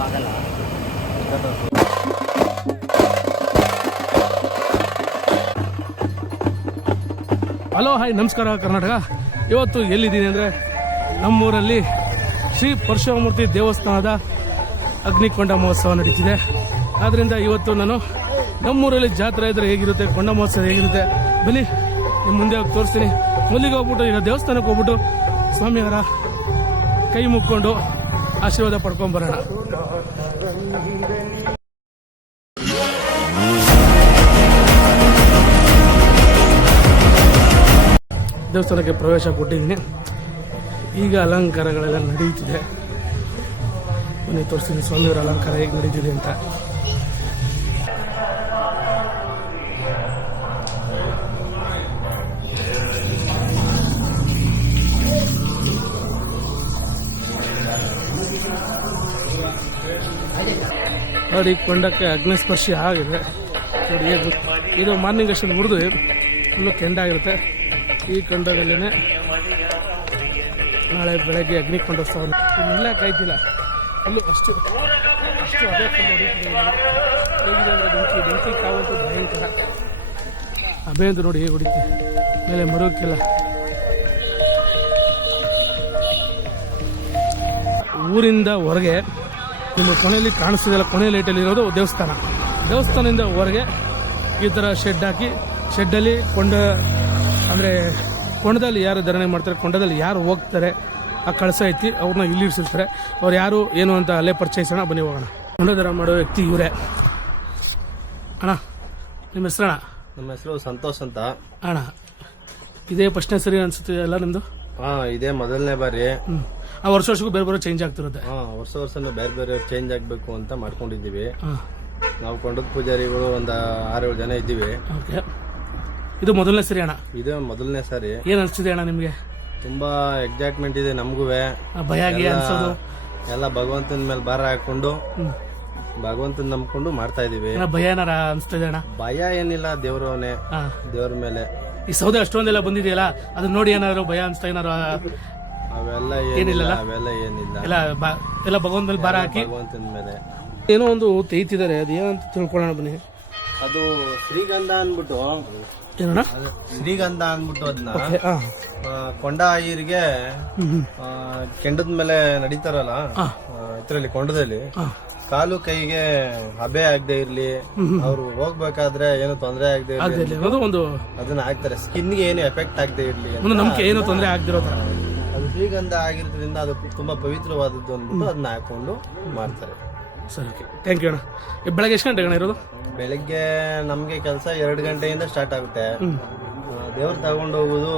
Hello hi ನಮಸ್ಕಾರ ಕರ್ನಾಟಕ. ಇವತ್ತು ಎಲ್ಲಿದ್ದೀನಿ ಅಂದರೆ ನಮ್ಮೂರಲ್ಲಿ ಶ್ರೀ ಪರಶುರಾಮಮೂರ್ತಿ ದೇವಸ್ಥಾನದ ಅಗ್ನಿಕೊಂಡ ಮಹೋತ್ಸವ ನಡೀತಿದೆ. ಆದ್ದರಿಂದ ಇವತ್ತು ನಾನು ನಮ್ಮೂರಲ್ಲಿ ಜಾತ್ರೆ ಇದ್ದರೆ ಹೇಗಿರುತ್ತೆ, ಕೊಂಡ ಮಹೋತ್ಸವ ಹೇಗಿರುತ್ತೆ ಬನ್ನಿ ನಿಮ್ಮ ಮುಂದೆ ಹೋಗಿ ತೋರಿಸ್ತೀನಿ. ಮೊದಲಿಗೆ ಹೋಗ್ಬಿಟ್ಟು ಈಗ ದೇವಸ್ಥಾನಕ್ಕೆ ಹೋಗ್ಬಿಟ್ಟು ಸ್ವಾಮಿಯವರ ಕೈ ಮುಕ್ಕೊಂಡು ಆಶೀರ್ವಾದ ಪಡ್ಕೊಂಬರೋಣ. ದೇವಸ್ಥಾನಕ್ಕೆ ಪ್ರವೇಶ ಕೊಟ್ಟಿದ್ದೀನಿ. ಈಗ ಅಲಂಕಾರಗಳೆಲ್ಲ ನಡೀತಿದೆ. ಬನ್ನಿ ತೋರಿಸ್ತೀನಿ ಸ್ವಾಮಿಯವರ ಅಲಂಕಾರ ಹೇಗೆ ನಡೀತಿದೆ ಅಂತ. ನೋಡಿ ಕೊಂಡಕ್ಕೆ ಅಗ್ನಿಸ್ಪರ್ಶಿ ಆಗಿದೆ ನೋಡಿ. ಇದು ಮಾರ್ನಿಂಗ್ ಅಷ್ಟು ಮುರಿದು ಫುಲ್ಲು ಕೆಂಡಾಗಿರುತ್ತೆ. ಈ ಕೊಂಡದಲ್ಲೇ ನಾಳೆ ಬೆಳಗ್ಗೆ ಅಗ್ನಿಕೊಂಡೋತ್ಸವ ಇನ್ನೆಲ್ಲ ಕಾಯ್ತಿಲ್ಲ. ಅಲ್ಲೂ ಅಷ್ಟು ಅದೇ ಫುಲ್ ಹೊಡಿತಿದೆ. ಹೇಗಿದೆ ಅಂದರೆ ಬೆಂಕಿ ಕಾವಂತೂ ಭಯಂಕರ. ಅಭೆ ಅಂತ ನೋಡಿ ಹೇಗೆ ಹೊಡಿತೆ ಮೇಲೆ ಮರುಕ್ಕೆಲ್ಲ. ಊರಿಂದ ಹೊರಗೆ ನಿಮ್ಮ ಕೊನೆಯಲ್ಲಿ ಕಾಣಿಸ್ತಿದೆಯಲ್ಲ, ಕೊನೆ ಲೈಟಲ್ಲಿ ಇರೋದು ದೇವಸ್ಥಾನ. ದೇವಸ್ಥಾನದಿಂದ ಹೊರಗೆ ಈ ಥರ ಶೆಡ್ ಹಾಕಿ, ಶೆಡ್ಡಲ್ಲಿ ಕೊಂಡ ಅಂದರೆ ಕೊಂಡದಲ್ಲಿ ಯಾರು ಧರಣೆ ಮಾಡ್ತಾರೆ, ಕೊಂಡದಲ್ಲಿ ಯಾರು ಹೋಗ್ತಾರೆ ಆ ಕಳಸ ಐತಿ, ಅವ್ರನ್ನ ಇಲ್ಲಿ ಇರಿಸಿರ್ತಾರೆ. ಅವ್ರು ಯಾರು ಏನು ಅಂತ ಅಲ್ಲೇ ಪರಿಚಯಿಸೋಣ. ಬನ್ನಿ ಹೋಗೋಣ. ಕೊಂಡದರ ಮಾಡೋ ವ್ಯಕ್ತಿ ಇವರೇ. ಅಣ್ಣ ನಿಮ್ಮ ಹೆಸರಣ್ಣ? ನಮ್ಮ ಹೆಸರು ಸಂತೋಷ್ ಅಂತ ಅಣ್ಣ. ಇದೇ ಫಸ್ಟ್ನೇ ಸರಿ ಅನ್ಸುತ್ತೆ ಎಲ್ಲ ನಿಮ್ಮದು? ಇದೇ ಮೊದಲನೇ ಬಾರಿ. ವರ್ಷಕ್ಕೂ ಬೇರೆ ಬೇರೆ ಚೇಂಜ್ ಆಗ್ತಿರುತ್ತೆ. ವರ್ಷನೂ ಬೇರೆ ಬೇರೆ ಚೇಂಜ್ ಆಗಬೇಕು ಅಂತ ಮಾಡ್ಕೊಂಡಿದ್ದೀವಿ. ನಾವು ಕೊಂಡದ ಪೂಜಾರಿಗಳು ಒಂದು 6-7 ಜನ ಇದ್ದೀವಿ. ಇದು ಮೊದಲನೇ ಸರಿ ಅಣ್ಣ? ಇದು ಮೊದಲನೇ ಸಾರಿ. ಏನ್ ಅನ್ಸ್ತಿದೆ ಅಣ್ಣ ನಿಮ್ಗೆ? ತುಂಬಾ ಎಕ್ಸೈಟ್ಮೆಂಟ್ ಇದೆ ನಮಗೂ. ಭಯ ಅನ್ಸೋದು ಎಲ್ಲ ಭಗವಂತನ ಮೇಲೆ ಭಾರ ಹಾಕೊಂಡು ಭಗವಂತನ ನಂಬ್ಕೊಂಡು ಮಾಡ್ತಾ ಇದೀವಿ. ಭಯ ಏನಾರ ಅನ್ಸ್ತಿದೆ ಅಣ್ಣ? ಭಯ ಏನಿಲ್ಲ, ದೇವ್ರವನೇ, ದೇವ್ರ ಮೇಲೆ. ಈ ಸೌದೆ ಅಷ್ಟೊಂದೆಲ್ಲ ಬಂದಿದೆಯಲ್ಲ, ಅದನ್ನ ನೋಡಿ ಏನಾದ್ರು ಭಯ ಅನ್ಸ್ತಾ ಏನಾರು? ಅವೆಲ್ಲ ಏನಿಲ್ಲ, ಅವೆಲ್ಲ ಏನಿಲ್ಲ. ಎಲ್ಲ ಭಗವಂತನ ಭಾರ ಹಾಕಿ ಭಗವಂತನ ಮೇಲೆ ಏನೋ ಒಂದು ತೆಯ್ತಿದ್ದಾರೆ. ಅದು ಏನಂತ ತಿಳ್ಕೊಳ್ಳೋಣ ಬನ್ನಿ. ಅದು ಶ್ರೀಗಂಧ ಅನ್ಬಿಟ್ಟು, ಏನಣ್ಣ ಶ್ರೀಗಂಧ ಅನ್ಬಿಟ್ಟು ಅದನ್ನ ಕೊಂಡ ಐಯರಿಗೆ ಕೆಂಡದ ಮೇಲೆ ನಡೀತಾರಲ್ಲ ಇದ್ರಲ್ಲಿ ಕೊಂಡದಲ್ಲಿ ಕಾಲು ಕೈಗೆ ಹಬೆ ಆಗದೆ ಇರ್ಲಿ, ಅವ್ರು ಹೋಗ್ಬೇಕಾದ್ರೆ ಏನು ತೊಂದರೆ ಆಗದೆ ಇರ್ಲಿ ಅದನ್ನ ಹಾಕ್ತಾರೆ. ಸ್ಕಿನ್ಗೆ ಏನು ಎಫೆಕ್ಟ್ ಆಗದೆ ಇರ್ಲಿ, ನಮ್ಗೆ ಏನು ತೊಂದರೆ ಆಗದಿರೋ ತರ. ಅದು ಶ್ರೀಗಂಧ ಆಗಿರೋದ್ರಿಂದ ಅದು ತುಂಬಾ ಪವಿತ್ರವಾದದ್ದು ಅಂದ್ಬಿಟ್ಟು ಅದನ್ನ ಹಾಕೊಂಡು ಮಾಡ್ತಾರೆ. ಸರಿ, ಓಕೆ, ಥ್ಯಾಂಕ್ ಯು ಅಣ್ಣ. ಬೆಳಗ್ಗೆ ಎಷ್ಟು ಗಂಟೆಗೆ ಇರೋದು? ಬೆಳಗ್ಗೆ ನಮ್ಗೆ ಕೆಲಸ 2 ಗಂಟೆಯಿಂದ ಸ್ಟಾರ್ಟ್ ಆಗುತ್ತೆ. ದೇವ್ರು ತಗೊಂಡು ಹೋಗೋದು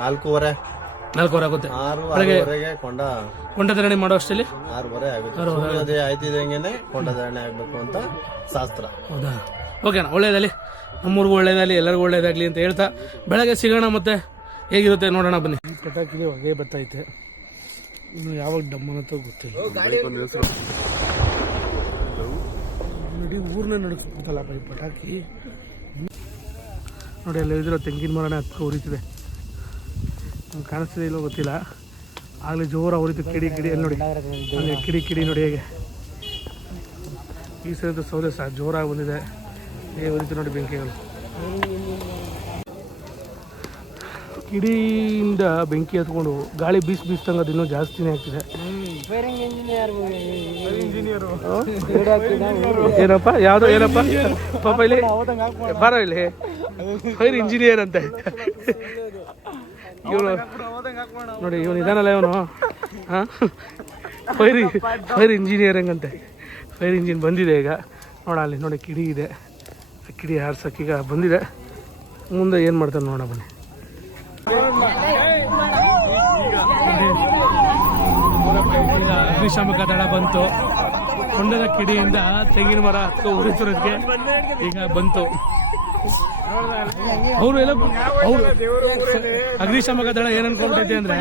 4:15 ಆಗುತ್ತೆ. 6:30 ಕೊಂಡಧಾರಣೆ ಮಾಡೋ ಅಷ್ಟರಲ್ಲಿ 6:30 ಆಗುತ್ತೆ. ಸೂರ್ಯೋದಯ ಆಯ್ತಿದಂಗೆನೆ ಕೊಂಡಧಾರಣೆ ಆಗ್ಬೇಕು ಅಂತ ಶಾಸ್ತ್ರ. ಹೌದಾ? ಓಕೆ ಅಣ್ಣ, ಒಳ್ಳೇದಾಗಲಿ, ನಮ್ಮೂರಿಗೂ ಒಳ್ಳೇದಾಗಲಿ, ಎಲ್ಲರಿಗೂ ಒಳ್ಳೇದಾಗಲಿ ಅಂತ ಹೇಳ್ತಾ ಬೆಳಗ್ಗೆ ಸಿಗೋಣ. ಮತ್ತೆ ಹೇಗಿರುತ್ತೆ ನೋಡೋಣ ಬನ್ನಿ. ಪಟಾಕಿಗೆ ಹೊಗೆ ಬರ್ತೈತೆ, ಇನ್ನು ಯಾವಾಗ ಡಮ್ಮನಂತ ಗೊತ್ತಿಲ್ಲ. ನೋಡಿ ಊರನ್ನ ನಡ್ಸ್ಬೇಕಲ್ಲಪ್ಪ ಈ ಪಟಾಕಿ. ನೋಡಿ ಅಲ್ಲಿ ಇದಿರೋ ತೆಂಗಿನ ಮರನೇ ಹತ್ಕೊ ಉರಿತಿದೆ. ನಮ್ಗೆ ಕಾಣಿಸ್ತಿದೆ ಇಲ್ಲೋ ಗೊತ್ತಿಲ್ಲ. ಆಗಲೇ ಜೋರ ಉರಿತು ಕಿಡಿ ಅಲ್ಲಿ ನೋಡಿ, ಅಲ್ಲಿ ಕಿಡಿ ನೋಡಿ ಹೇಗೆ. ಈ ಸರಿ ಸೌದೆ ಜೋರಾಗಿ ಬಂದಿದೆ, ಹೇಗೆ ಉರಿತು ನೋಡಿ ಬೆಂಕಿಗಳು. ಕಿಡಿಯಿಂದ ಬೆಂಕಿ ಹತ್ಕೊಂಡು ಗಾಳಿ ಬೀಸ್ತಂಗೆ ಅದು ಇನ್ನೂ ಜಾಸ್ತಿನೇ ಆಗ್ತಿದೆ. ಏನಪ್ಪ ಯಾವ್ದು ಏನಪ್ಪ ಪಾಪ ಇಲ್ಲಿ ಬಾರ ಇಲ್ಲಿ ಫೈರ್ ಇಂಜಿನಿಯರ್ ಅಂತ ಇವನು ನೋಡಿ. ಇವನು ಇದಾನಲ್ಲ ಇವನು, ಫೈರ್ ಇಂಜಿನಿಯರಿಂಗ್ ಅಂತೆ. ಫೈರ್ ಇಂಜಿನ್ ಬಂದಿದೆ ಈಗ. ನೋಡ ಅಲ್ಲಿ ನೋಡಿ ಕಿಡಿ ಇದೆ, ಕಿಡಿ ಹಾರ್ಸಕ್ಕೀಗ ಬಂದಿದೆ. ಮುಂದೆ ಏನು ಮಾಡ್ತಾನೆ ನೋಡ ಬನ್ನಿ. ಈಗ ಅಗ್ನಿಶಾಮಕ ದಳ ಬಂತು. ಕೊಂಡದ ಕಿಡಿಯಿಂದ ತೆಂಗಿನ ಮರ ಹತ್ಕೊ ಉರಿತಿರೋದಕ್ಕೆ ಈಗ ಬಂತು. ಅವರು ಎಲ್ಲ ಅಗ್ನಿಶಾಮಕ ದಳ ಏನ್ ಅನ್ಕೊಂಡೈತೆ ಅಂದ್ರೆ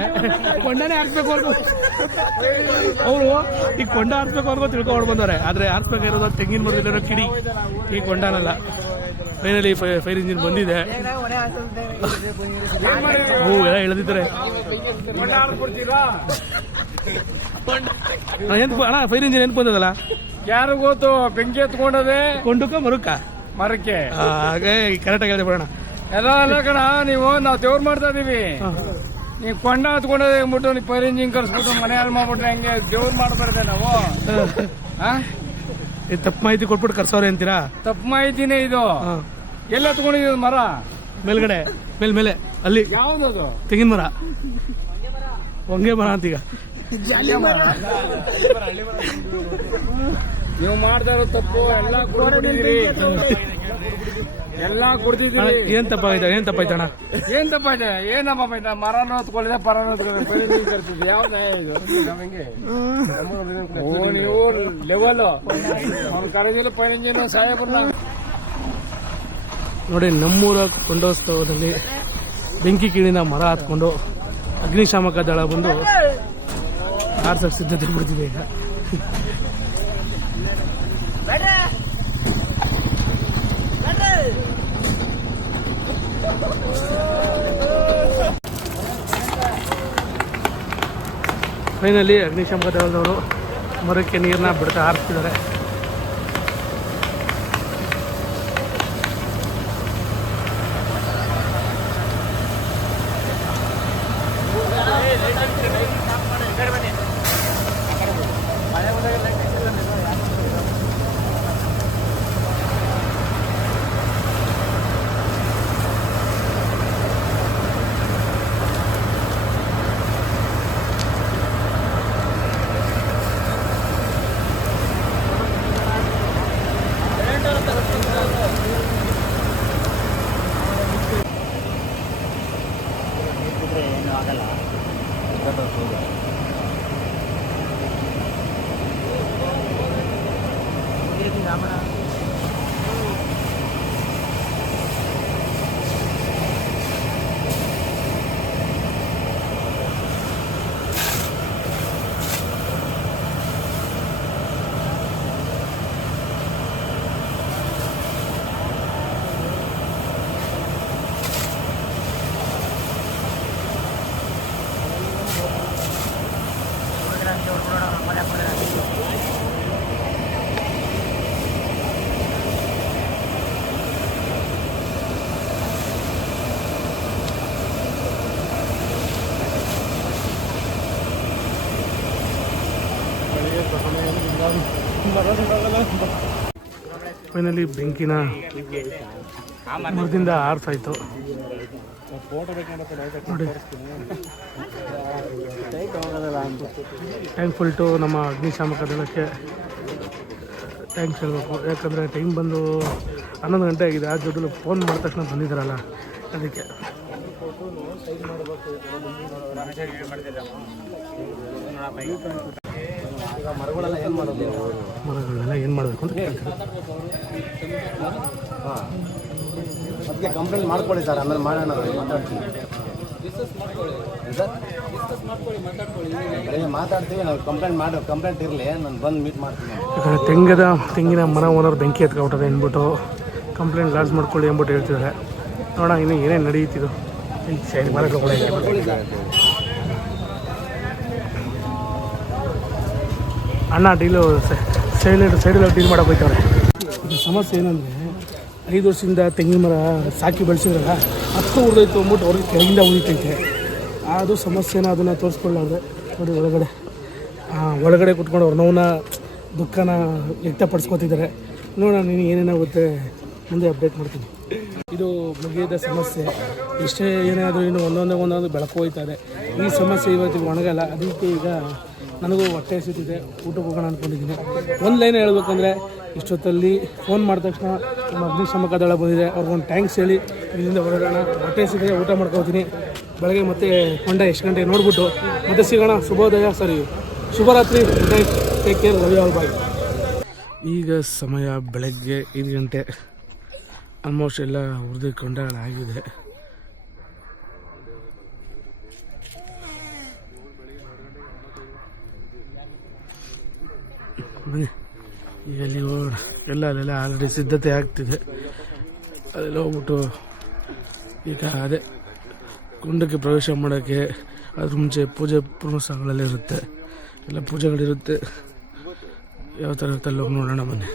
ಕೊಂಡನೇ ಹಾಕ್ಬೇಕು ಅವ್ರಿಗೂ. ಅವರು ಈ ಕೊಂಡ ಹಾರಿಸ್ಬೇಕು ಅವ್ರಿಗೂ ತಿಳ್ಕೊಂಡು ಬಂದವ್ರೆ. ಆದ್ರೆ ಹಾರಿಸ್ಬೇಕಾಗಿರೋದು ತೆಂಗಿನ ಮರದಲ್ಲಿರೋ ಕಿಡಿ, ಈ ಕೊಂಡನಲ್ಲ. ಫೈನಲಿ ಫೈರ್ ಇಂಜಿನ್ ಬಂದಿದೆ. ಎಲ್ಲ ಎಳೆದಿದ್ದಾರೆ. ಅಣ್ಣ ಫೈರ್ ಇಂಜಿನ್ ಏನ್ ಬಂದದಲ್ಲ ಯಾರು ಗೊತ್ತು ಬೆಂಕಿ ಎತ್ಕೊಂಡದೆ ಕೊಂಡುಕ ಮರುಕ ಮರಕ್ಕೆ ಹಾಗೆ ಕರೆಕ್ಟಾಗಿ ಹೇಳಿದೆ ಬಿಡೋಣ. ಎಲ್ಲ ಕಣ ನಾವು ದೇವ್ರು ಮಾಡ್ತಾ ಇದೀವಿ. ನೀವು ಕೊಂಡ ಹತ್ಕೊಂಡದೆ ಅಂದ್ಬಿಟ್ಟು ನೀವು ಫೈರ್ ಇಂಜಿನ್ ಕರ್ಸ್ಬಿಟ್ಟು ಮನೆ ಹಾಳು ಮಾಡ್ಬಿಟ್ರೆ ಹೆಂಗೆ ದೇವ್ರು ಮಾಡ್ಬಾರ್ದೆ ನಾವು? ತಪ್ಪು ಮಾಹಿತಿ ಕೊಟ್ಬಿಟ್ಟು ಕರ್ಸೋರೆ ಅಂತೀರಾ? ತಪ್ಪು ಮಾಹಿತಿನೇ ಇದು. ಎಲ್ಲ ಹತ್ಕೊಂಡಿದ್ದೀವಿ ಮರ ಮೇಲ್ಗಡೆ ಮೇಲೆ ಅಲ್ಲಿ ಯಾವ್ದದು? ತೆಂಗಿನ ಮರ, ಹೊಂಗೆ ಮರ ಅಂತೀಗ. ನೀವು ಮಾಡ್ತಾ ಇರೋ ತಪ್ಪು ಎಲ್ಲ ಕೊಡ್ಬಿಟ್ಟಿದ್ದೀರಿ. ಎಲ್ಲ ಕೊಡ್ತಿದ್ದೀರಿ. ಏನ್ ತಪ್ಪಾಯ್ತಣ್ಣ? ಏನ್ ತಪ್ಪಾಯ್ತೆ? ಏನಪ್ಪ ಆಯ್ತಾ? ಮರನ ಹೊತ್ಕೊಳ್ಳಿದೆ ಪರನ ಹೊತ್ಕೊಳ್ಳಿ. ಯಾವ ನ್ಯಾಯ ಇದು? ನಮಗೆ ನೀವು ಲೆವೆಲ್ ಅವ್ನು ಕರೆದಿಲ್ಲ ಪೈಂಜಿನ ಸಾಹೇಬ್ರನ್ನ. ನೋಡಿ, ನಮ್ಮೂರ ಕೊಂಡೋತ್ಸವದಲ್ಲಿ ಬೆಂಕಿ ಕೀಳಿನ ಮರ ಹತ್ಕೊಂಡು ಅಗ್ನಿಶಾಮಕ ದಳ ಬಂದು ಆರ್ಸಕ್ಕೆ ಸಿದ್ಧತೆ ಬಿಡ್ತಿದೆ ಈಗ. ಫೈನಲಿ ಅಗ್ನಿಶಾಮಕ ದಳದವರು ಮರಕ್ಕೆ ನೀರನ್ನ ಬಿಡ್ತಾ ಹಾರಿಸ್ತಿದ್ದಾರೆ. ಫೈನಲಿ ಬೆಂಕಿನ ಮರದಿಂದ ಆರ್ಸಾಯ್ತು ನೋಡಿ. ಥ್ಯಾಂಕ್ಫುಲ್ ಟು ನಮ್ಮ ಅಗ್ನಿಶಾಮಕ ದಳಕ್ಕೆ ಥ್ಯಾಂಕ್ಸ್ ಹೇಳಬೇಕು. ಯಾಕಂದರೆ ಟೈಮ್ ಬಂದು 11 ಗಂಟೆ ಆಗಿದೆ. ಆ ಜೊತೆಲಿ ಫೋನ್ ಮಾಡಿದ ತಕ್ಷಣ ಬಂದಿದ್ದಾರಲ್ಲ, ಅದಕ್ಕೆ. ಮರಗಳೆಲ್ಲ ಏನು ಮಾಡೋದು? ಮರಗಳನ್ನೆಲ್ಲ ಏನು ಮಾಡಬೇಕು ಅಂತ ಕೇಳ್ತಾರೆ. ಅದಕ್ಕೆ ಕಂಪ್ಲೇಂಟ್ ಮಾಡ್ಕೊಳ್ಳಿ ಸರ್, ಆಮೇಲೆ ಮಾಡೋಣ. ಮಾತಾಡ್ತೀವಿ ನಾವು. ಕಂಪ್ಲೇಂಟ್ ಇರಲಿ, ನಾನು ಬಂದು ಮೀಟ್ ಮಾಡ್ತೀನಿ. ಯಾಕಂದರೆ ತೆಂಗಿನ ಮರ ಓನರ್ ಬೆಂಕಿ ಎತ್ಕೊಬಿಟ್ಟದೆ ಅಂದ್ಬಿಟ್ಟು ಕಂಪ್ಲೇಂಟ್ ಲಾಡ್ಜ್ ಮಾಡ್ಕೊಳ್ಳಿ ಅಂದ್ಬಿಟ್ಟು ಹೇಳ್ತಿದ್ದಾರೆ. ನೋಡೋಣ ಇನ್ನು ಏನೇನು ನಡೆಯುತ್ತಿದ್ದು. ಸೈಡ್ ಮರಗಳು ಅಣ್ಣ ಡೀಲು ಸೈಡಲ್ಲಿ ಡೀಲ್ ಮಾಡೋಕೆ ಹೋಗ್ತಾರೆ. ಇದು ಸಮಸ್ಯೆ ಏನಂದರೆ 5 ವರ್ಷದಿಂದ ತೆಂಗಿನ ಮರ ಸಾಕಿ ಬೆಳೆಸಿದ್ರಲ್ಲ, ಹತ್ತು ಉರಿದೋಯ್ತು ಅಂದ್ಬಿಟ್ಟು ಅವ್ರಿಗೆ ಕೆಳಗಿಂದ ಉಳಿತೈತೆ. ಅದು ಸಮಸ್ಯೆನ ಅದನ್ನು ತೋರಿಸ್ಕೊಳ್ಳಾದ್ರೆ ನೋಡಿ, ಒಳಗಡೆ ಕುತ್ಕೊಂಡು ಅವ್ರ ನೋವನ್ನ ದುಃಖನ ವ್ಯಕ್ತಪಡಿಸ್ಕೊತಿದ್ದಾರೆ. ನೋಡೋಣ ನೀನು ಏನೇನಾಗುತ್ತೆ ಮುಂದೆ ಅಪ್ಡೇಟ್ ಮಾಡ್ತೀನಿ. ಇದು ಮುಗಿಯದ ಸಮಸ್ಯೆ. ಇಷ್ಟೇ ಏನಾದರೂ ಇನ್ನು ಒಂದೊಂದು ಬೆಳಕು ಹೋಯ್ತಾ ಇದೆ. ಈ ಸಮಸ್ಯೆ ಇವತ್ತಿಗೆ ಒಣಗಲ್ಲ. ಅದಕ್ಕೆ ಈಗ ನನಗೂ ಹೊಟ್ಟೆ ಹಸಿತಿದೆ, ಊಟಕ್ಕೆ ಹೋಗೋಣ ಅಂದ್ಕೊಂಡಿದ್ದೀನಿ. ಒಂದು ಲೈನ್ ಹೇಳ್ಬೇಕಂದ್ರೆ, ಇಷ್ಟೊತ್ತಲ್ಲಿ ಫೋನ್ ಮಾಡಿದ ತಕ್ಷಣ ನಮ್ಮ ಅಗ್ನಿಶಾಮಕ ದಳ ಬಂದಿದೆ, ಅವ್ರಿಗೊಂದು ಥ್ಯಾಂಕ್ಸ್ ಹೇಳಿ ಇಲ್ಲಿಂದ ಹೊರಡೋಣ. ಹೊಟ್ಟೆ ಹಸಿತಿದೆ, ಊಟ ಮಾಡ್ಕೊತೀನಿ. ಬೆಳಗ್ಗೆ ಮತ್ತೆ ಕೊಂಡ ಎಷ್ಟು ಗಂಟೆಗೆ ನೋಡ್ಬಿಟ್ಟು ಮತ್ತೆ ಸಿಗೋಣ. ಶುಭರಾತ್ರಿ. Take care, love you all, bye. ಈಗ ಸಮಯ ಬೆಳಗ್ಗೆ 5 ಗಂಟೆ. ಆಲ್ಮೋಸ್ಟ್ ಎಲ್ಲ ಹುರಿದು ಕೊಂಡಗಳಾಗಿದೆ. ಈಗ ಅಲ್ಲಿ ಅಲ್ಲೆಲ್ಲ ಆಲ್ರೆಡಿ ಸಿದ್ಧತೆ ಆಗ್ತಿದೆ. ಅದೆಲ್ಲ ಹೋಗ್ಬಿಟ್ಟು ಈಗ ಅದೇ ಕುಂಡಕ್ಕೆ ಪ್ರವೇಶ ಮಾಡೋಕ್ಕೆ ಅದ್ರ ಮುಂಚೆ ಪೂಜೆ ಪುನಸ್ಕಾರಗಳೆಲ್ಲ ಇರುತ್ತೆ. ಎಲ್ಲ ಪೂಜೆಗಳಿರುತ್ತೆ. ಯಾವ ಥರ ಇರುತ್ತೆ ಅಲ್ಲಿ ಹೋಗಿ ನೋಡೋಣ ಬನ್ನಿ.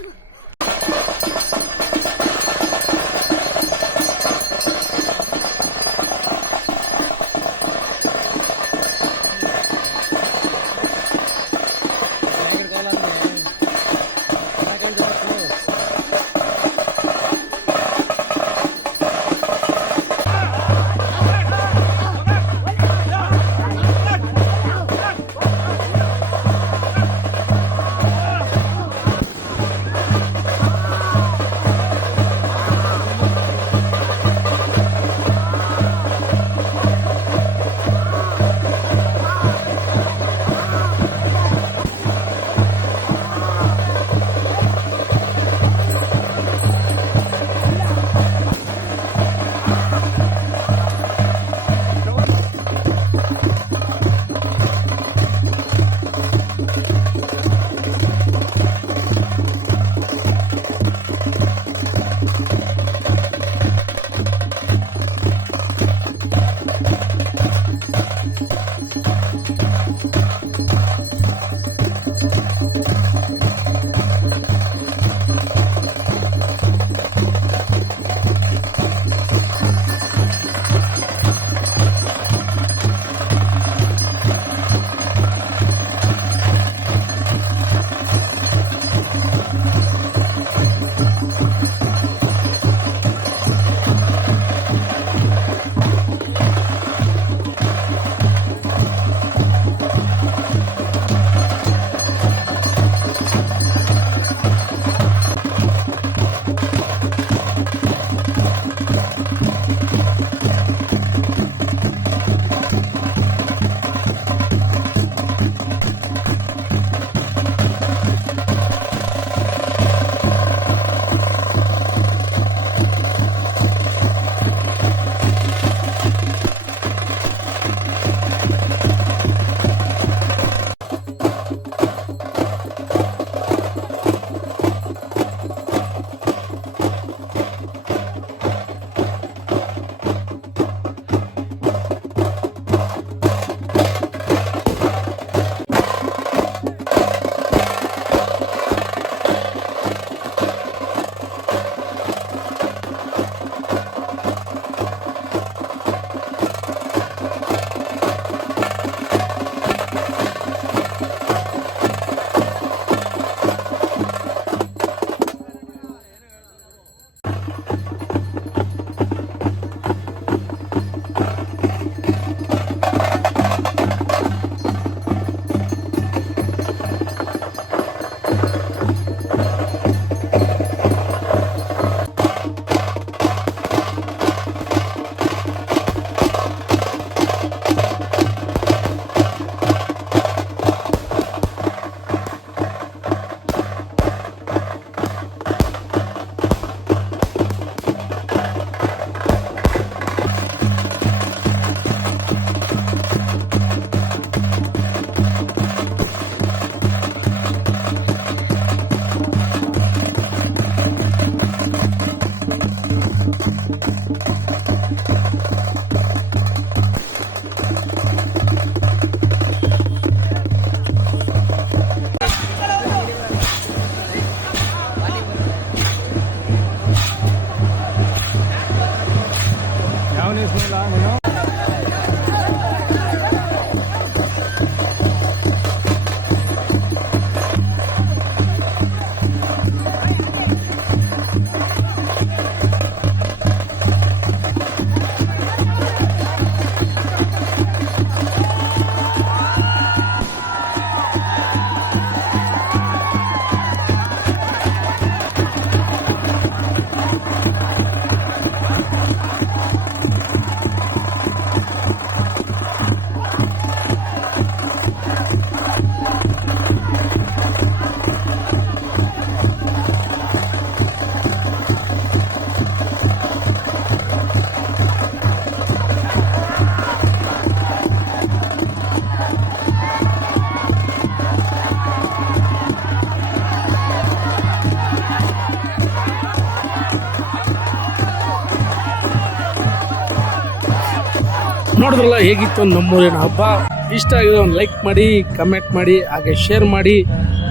ನೋಡಿದ್ರಲ್ಲ ಹೇಗಿತ್ತು ನಮ್ಮೂರಿನ ಹಬ್ಬ. ಇಷ್ಟ ಆಗಿದೆ ಒಂದು ಲೈಕ್ ಮಾಡಿ, ಕಮೆಂಟ್ ಮಾಡಿ, ಹಾಗೆ ಶೇರ್ ಮಾಡಿ,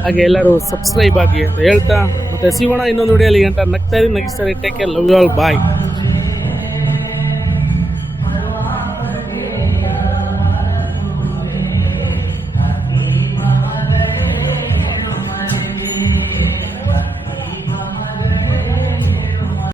ಹಾಗೆ ಎಲ್ಲರೂ ಸಬ್ಸ್ಕ್ರೈಬ್ ಆಗಿ ಅಂತ ಹೇಳ್ತಾ ಮತ್ತೆ ಸಿಗೋಣ ಇನ್ನೊಂದು ವಿಡಿಯೋಲಿ. ಗಂಟ ನಗ್ತಾ ಇರಿ, ನಗಿಸ್ತಾರೆ. Take care, love you all, bye.